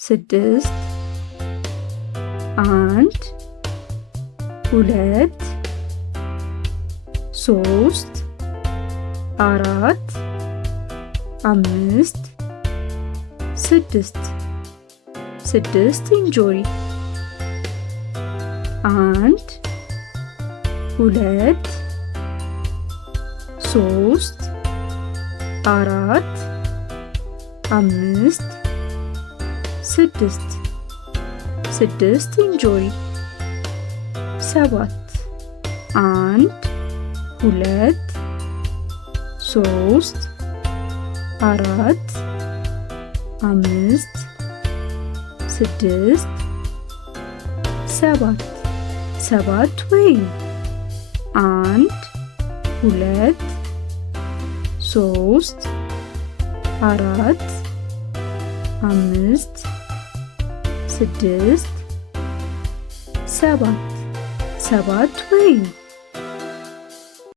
ስድስት አንድ ሁለት ሶስት አራት አምስት ስድስት እንጆሪ አንድ ሁለት ሶስት አራት አምስት ስድስት እንጆሪ ሰባት አንድ ሁለት ሶስት አራት አምስት ስድስት ሰባት ወይን አንድ ሁለት ሶስት አራት አምስት ስድስት ሰባት ወይን